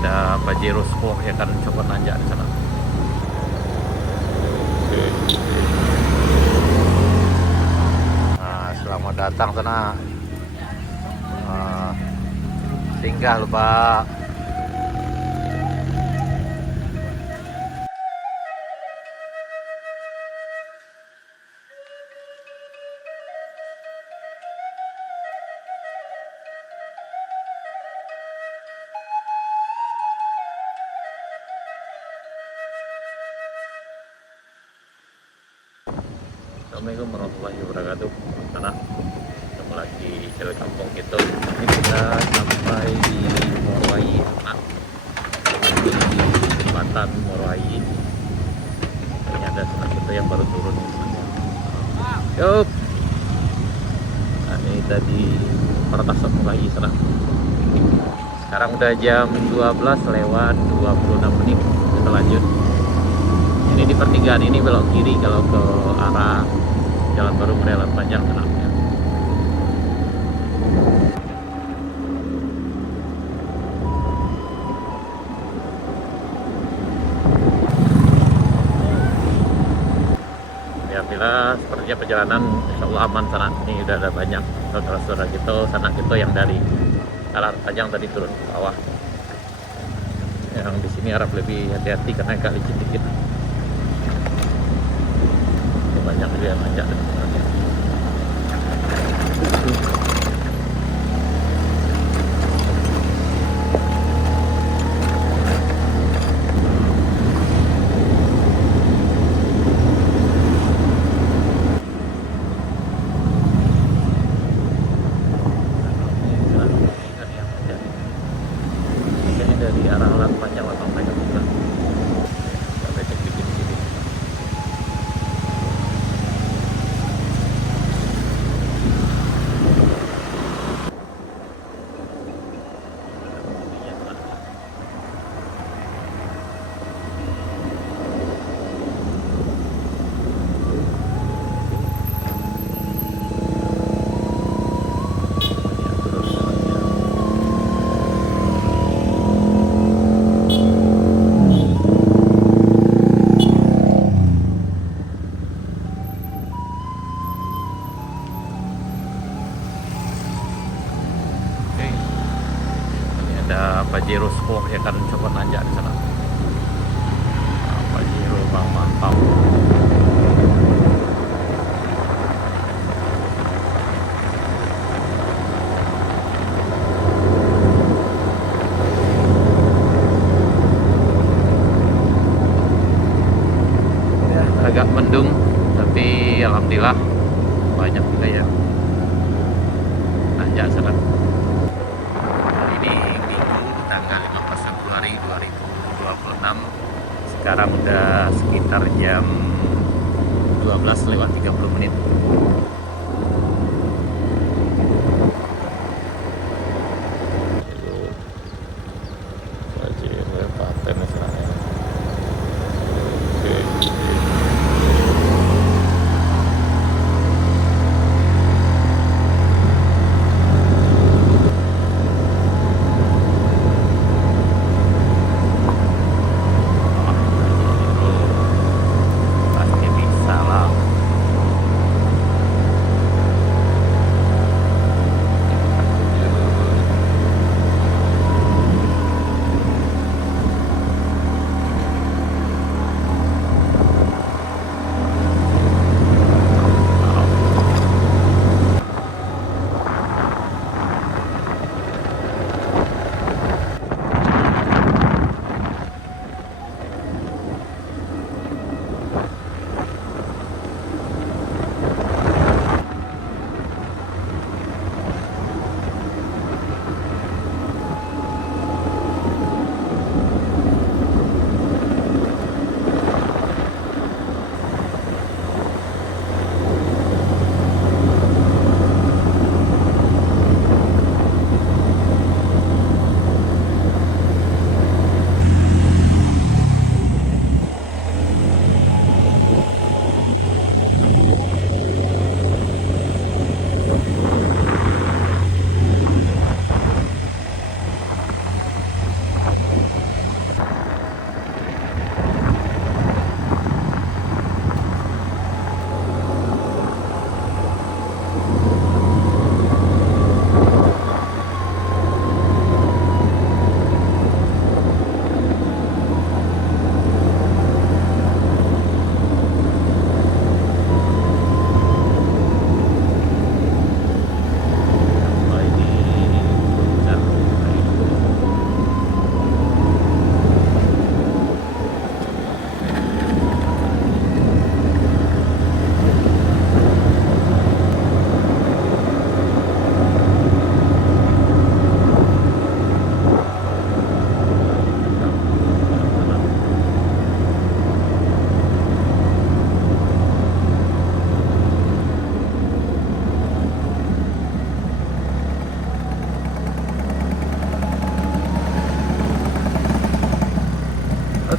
ada Pajero Sport ya kan, coba nanjak di sana. Nah, selamat datang sana. Singgah lho Pak. Assalamualaikum warahmatullahi wabarakatuh. Anak ketemu lagi channel kampung gitu. Ini kita sampai di Morowai, anak di jembatan Morowai. Ini ada teman kita yang baru turun. Yup. Nah, ini tadi peretasan Morowai sana. Sekarang udah jam 12 lewat 26 menit. Kita lanjut. Ini di pertigaan ini belok kiri kalau ke arah Jalan Baru Perelan Panjang tenangnya. Ya bila sepertinya perjalanan insya Allah aman sana. Ini udah ada banyak saudara-saudara gitu, sanak gitu yang dari arah Panjang tadi turun ke bawah. Yang di sini harap lebih hati-hati karena agak licin dikit. Banyak juga yang ngajak sebenarnya. Ini dari arah Jalan Panjang atau mereka bukan. Sampai cek di sini. Ada Pajero Sport ya kan, coba nanjak di sana. Pajero bang mantap. Ya, agak mendung tapi alhamdulillah banyak juga ya nanjak sana. Tanggal 15 Februari 2026. Sekarang udah sekitar jam 12 lewat 30 menit.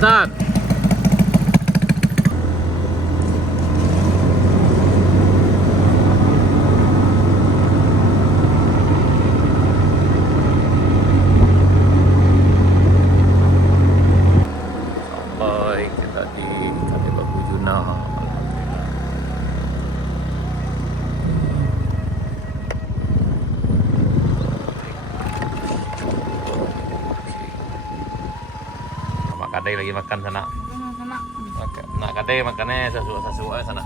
Cepetan. Sampai kita di Kali Bagujuna. Kadai lagi makan sana. Nak kadai makannya sasuak sana.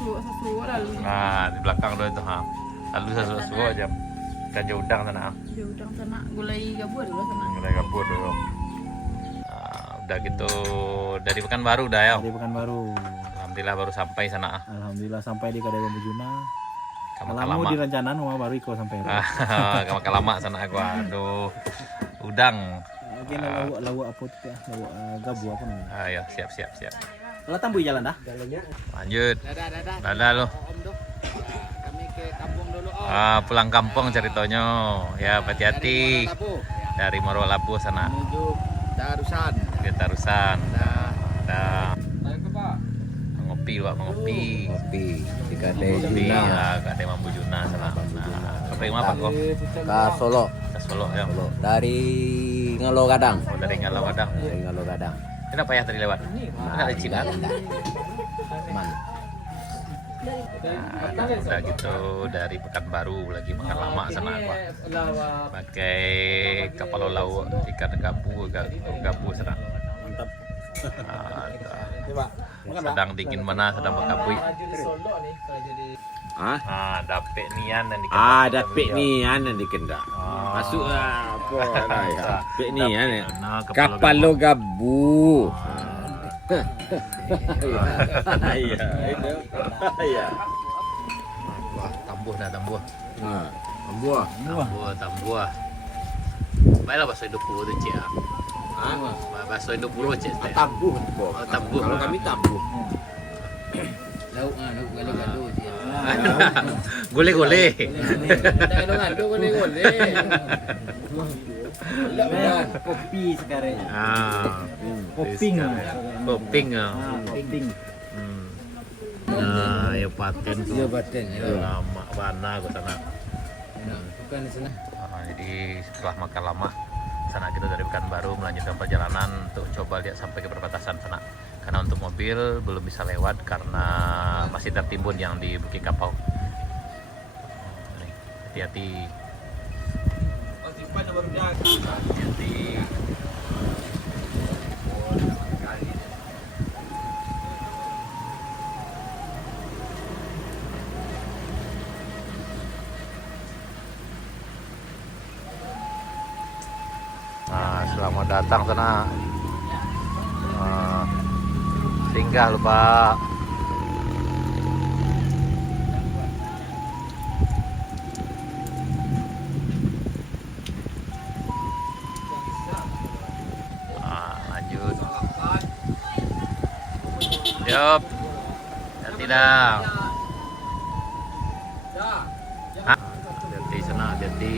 Nah di belakang tuh itu ha. Lalu sasuak aja. Ikan udang sana. Udang sana, gulai gabur dulu sana. Gulai gabur dulu. Nah, udah gitu dari Pekanbaru dah ya. Dari Pekanbaru. Alhamdulillah baru sampai sana. Alhamdulillah sampai di Kadai Bagujuna. Kamu Lama di rencanaan mau baru iko sampai. Kamu lama sana aku. Aduh. Udang. Lagi lawa apa tuh ya? Lawa gabu apa namanya? Ayo siap. Lah tambu jalan dah. Lanjut. Dadah. Dadah lo. Om Dok. Kami ke kampung dulu Om. Pulang kampung ceritanya. Ya hati-hati. Labu. Dari Morowalabu sana. Menuju Darusan. Ke Tarusan. Dah. Tayo ke Pak. Ngopi Pak, ngopi. Kopi di Kadai Ngopi Juna ya, Kadai Mambujuna sana. Nah, sampai mana Pak kok? ke Solo. Ke Solo ya. Solo dari Ngelo Gadang. Oh, dari Ngalau Gadang. Dari Ngelo Gadang. Kenapa ya tadi lewat? Kan ada Cina. Man. Nah, udah gitu dari Pekanbaru lagi makan lama sana gua. Pakai kapal laut ikan gabu sana. Mantap. Sedang dingin mana sedang berkabui. Ah, Dapet nian dan dapet nian yang dikendak. Masuk apa ya? Dapet nian ya. Kapal lo gabu. Iya, itu. Iya. Wah, tambuh. Nah, buah. Tambuh. Baiklah bakso hidup puluh tuh cik. Bakso hidup puluh cik. Tabuh. Tambuh. Kalau kami tabuh. Lauk gado-gado dia. Gole-gole. Gado-gado gole-gole. Kopi sekarang. Koping. Koping. Koping. Nah, ya paten tuh. Iya batin ya. Lama mana gua sana. Bukan di sana. Jadi setelah makan lama sana kita dari Pekanbaru melanjutkan perjalanan untuk coba lihat sampai ke perbatasan sana. Karena untuk mobil belum bisa lewat karena masih tertimbun yang di Bukit Kapau. Hati-hati. Hati-hati. Selamat datang sana. Singgah lupa. Lanjut. Siap. Tidak. Hati sana, hati.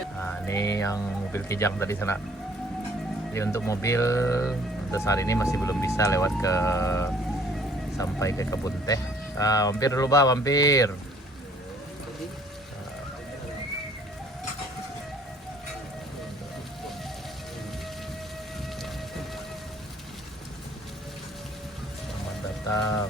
Nah, ini yang mobil kijang tadi sana. Jadi untuk mobil untuk saat ini masih belum bisa lewat ke sampai ke kebun teh. Mampir dulu Pak, mampir. Selamat datang.